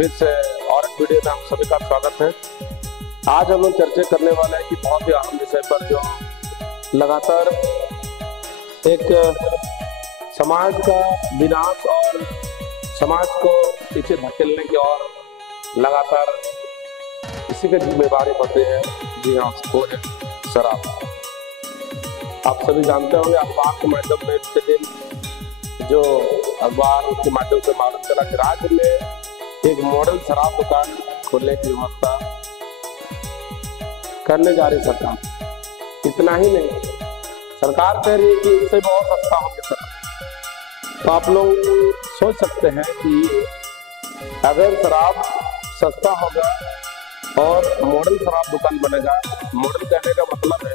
फिर से और एक वीडियो में आप सभी का स्वागत है। आज हम लोग चर्चा करने वाले हैं कि बहुत ही अहम विषय पर जो लगातार एक समाज का विनाश और समाज को पीछे धकेलने की ओर लगातार इसी के जिम्मेवारी होते हैं। जी हाँ, उसको है शराब। आप सभी जानते होंगे, अखबार के माध्यम में इसके दिन जो अखबार के माध्यम से मालूम चला कि राज्य में एक मॉडल शराब दुकान खोलने की व्यवस्था करने जा रही सरकार। इतना ही नहीं, सरकार कह रही है कि इससे बहुत सस्ता होगा शराब। तो आप लोग सोच सकते हैं कि अगर शराब सस्ता होगा और मॉडल शराब दुकान बनेगा, मॉडल कहने का मतलब है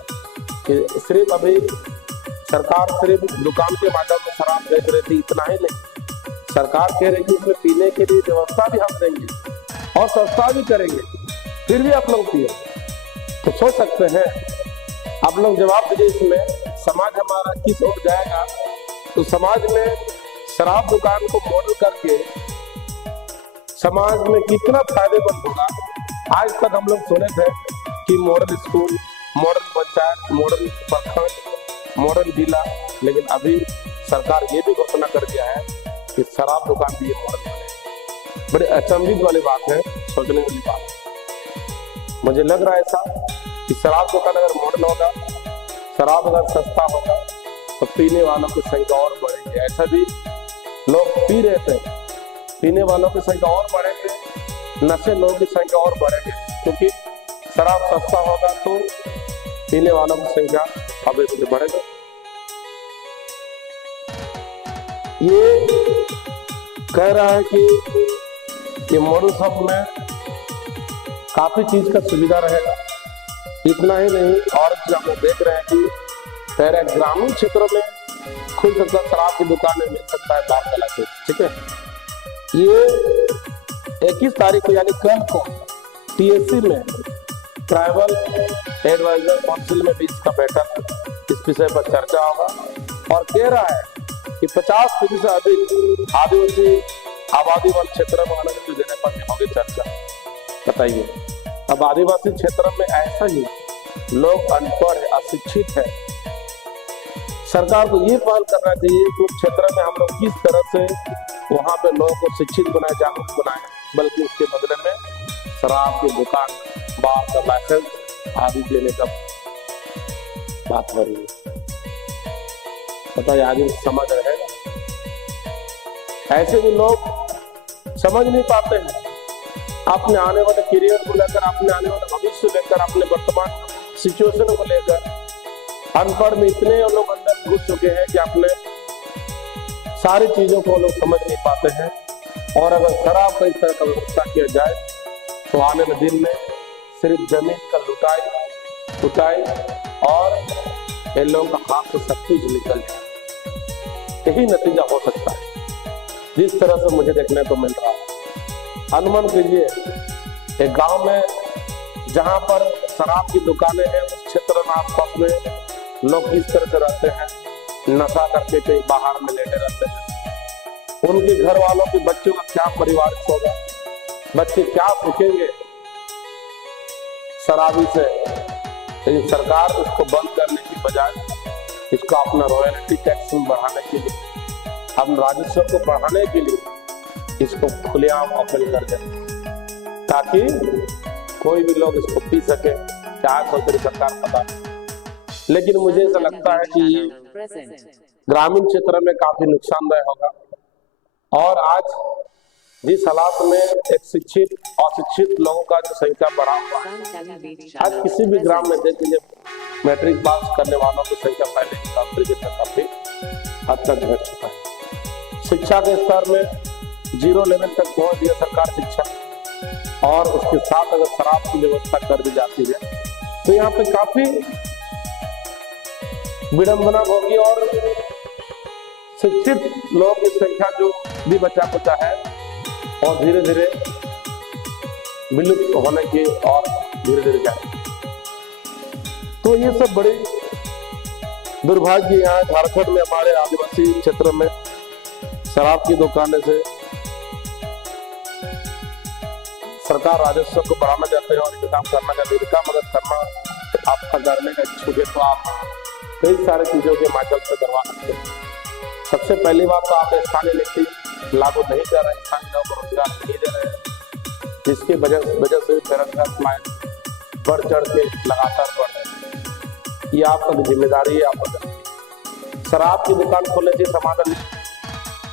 कि सिर्फ अभी सरकार सिर्फ दुकान के माध्यम से शराब बेच रही थी, इतना ही नहीं, सरकार कह रही है कि इसमें पीने के लिए व्यवस्था भी हम देंगे और सस्ता भी करेंगे, फिर भी आप लोग पिए। तो सोच सकते हैं, आप लोग जवाब दीजिए, इसमें समाज हमारा किस ओर जाएगा। तो समाज में शराब दुकान को मॉडल करके समाज में कितना फायदेमंद होगा। आज तक हम लोग सुने थे कि model school, model panchayat, model प्रखंड, मॉडल जिला, लेकिन अभी सरकार ये भी घोषणा कर दिया है कि शराब दुकान भी मॉडल बने। बड़े अचंभित वाली बात है, सोचने वाली बात है। मुझे लग रहा है ऐसा कि शराब दुकान अगर मॉडल होगा, शराब अगर सस्ता होगा तो पीने वालों की संख्या और बढ़ेगी। ऐसा भी लोग पी रहे थे, पीने वालों की संख्या और बढ़ेगी, नशे लोगों की संख्या और बढ़ेगी, क्योंकि शराब सस्ता होगा तो पीने वालों की संख्या अवश्य बढ़ेगा। ये कह रहा है कि मॉडल शॉप में काफी चीज का सुविधा रहेगा। इतना ही नहीं, और हम लोग देख रहे हैं कि पहले ग्रामीण क्षेत्रों में खुल सकता शराब की दुकानें मिल सकता है बार कला से। ठीक है, ये 21 तारीख को यानी कल को TSC में ट्राइबल एडवाइजर काउंसिल में भी इसका बैठक इस विषय पर चर्चा होगा। और कह रहा है कि 50% से अधिक आदिवासी आबादी वाले क्षेत्र में अनुमति देने पर होगी चर्चा। बताइए, अब आदिवासी क्षेत्र में ऐसा ही लोग अनपढ़ है, अशिक्षित है, सरकार को ये पहल करना चाहिए कि उस क्षेत्र में हम लोग किस तरह से वहां पे लोगों को शिक्षित बनाए, जागरूक बनाए, बल्कि उसके बदले में शराब की दुकान, बार का लाइसेंस आदि देने का बात हो रही है। बताइए, आगे समझ रहेगा? ऐसे भी लोग समझ नहीं पाते हैं अपने आने वाले करियर को लेकर, अपने आने वाले भविष्य लेकर, अपने वर्तमान सिचुएशन को लेकर। अनपढ़ में इतने लोग अंदर घुस चुके हैं कि अपने सारी चीजों को लोग समझ नहीं पाते हैं। और अगर शराब का इस तरह का व्यवस्था किया जाए तो आने वाले दिन में सिर्फ जमीन का लुटाई उठाई और इन लोगों का हाथ से सब कुछ निकल जाए, यही नतीजा हो सकता है जिस तरह से मुझे देखने को मिल रहा है। अनुमान कीजिए, एक गांव में जहां पर शराब की दुकानें हैं, उस क्षेत्र में आसपास में लोग किस तरह से रहते हैं, नशा करके कहीं बाहर में लेटे रहते हैं। उनके घर वालों के बच्चों का क्या परिवार होगा, बच्चे क्या सीखेंगे शराबी से। लेकिन सरकार इसको बंद करने की बजाय इसको अपना रॉयल्टी टैक्स बढ़ाने के लिए, हम राजस्व को बढ़ाने के लिए इसको खुलेआम ओपन कर दें, ताकि कोई भी लोग इसको पी सके, क्या सोच रही सरकार पता नहीं। लेकिन मुझे ऐसा लगता है कि ये ग्रामीण क्षेत्र में काफी नुकसानदायक होगा। और आज जिस हालात में एक शिक्षित अशिक्षित लोगों का जो संख्या बढ़ा हुआ है, आज किसी भी ग्राम में देख लीजिए, मैट्रिक पास करने वालों की संख्या पहले की कंपेरिजन में काफी हद तक घट चुका है। शिक्षा के स्तर में 0 लेवल तक पहुंच दिया सरकार शिक्षा, और उसके साथ अगर शराब की व्यवस्था कर दी जाती है तो यहाँ पे काफी विडंबना होगी और शिक्षित लोगों की संख्या जो भी बचा कुचा है और धीरे धीरे विलुप्त होने की और धीरे धीरे जाए। तो ये सब बड़ी दुर्भाग्य यहाँ झारखंड में हमारे आदिवासी क्षेत्र में शराब की दुकानें से सरकार राजस्व को बढ़ाना चाहते हैं और इनकम करना चाहते हैं, इनका मदद करना आपका करने का इच्छुक है तो आप कई सारे चीजों के माध्यम से करवा सकते हैं। सबसे पहली बात तो आप स्थानीय नीति लागू नहीं कर रहे, स्थानीय लोगों को रोजगार नहीं दे रहे हैं, जिसकी वजह से बेरोजगार समाज बढ़ चढ़ के लगातार बढ़ रहे हैं। ये आपका जिम्मेदारी है। आपका शराब की दुकान खोलने से समाधान नहीं,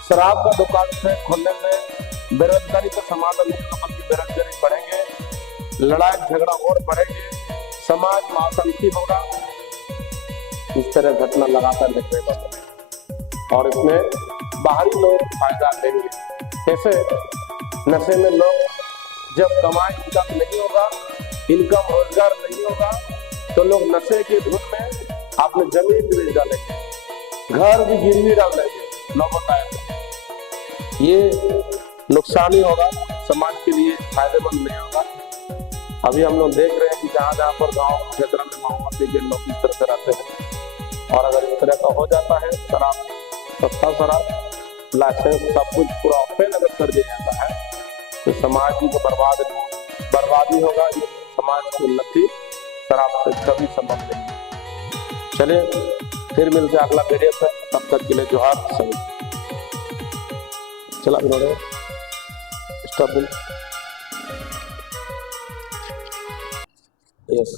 शराब का दुकान से खोलने से बेरोजगारी का समाधान नहीं, बल्कि बेरोजगारी बढ़ेंगे, लड़ाई झगड़ा और बढ़ेंगे, समाज में अशांति होगा। इस तरह घटना लगातार देखने को मिलेगी और इसमें बाहरी लोग फायदा लेंगे। कैसे? नशे में लोग जब कमाई इनकम नहीं होगा, इनकम रोजगार नहीं होगा, तो लोग नशे के धुन में अपने जमीन बेच डालेंगे, घर भी गिरवी डाल देंगे। लोग बताए ये नुकसान ही होगा, समाज के लिए फायदेमंद नहीं होगा। अभी हम लोग देख रहे हैं कि जहाँ जहाँ पर गांव क्षेत्र में मोहम्मदी के लोग इस तरह से रहते हैं और अगर इस तरह का हो जाता है, शराब, सस्ता शराब, लाइसेंस सब कुछ पूरा फेल अगर कर दिया जाता है तो समाज की बर्बादी होगा। ये समाज की उन्नति शराब से कभी संभव नहीं। चलिए फिर मिलते हैं अगला वीडियो पर, तब तक के लिए जोहार। सही चला इन्होंने स्टॉप। यस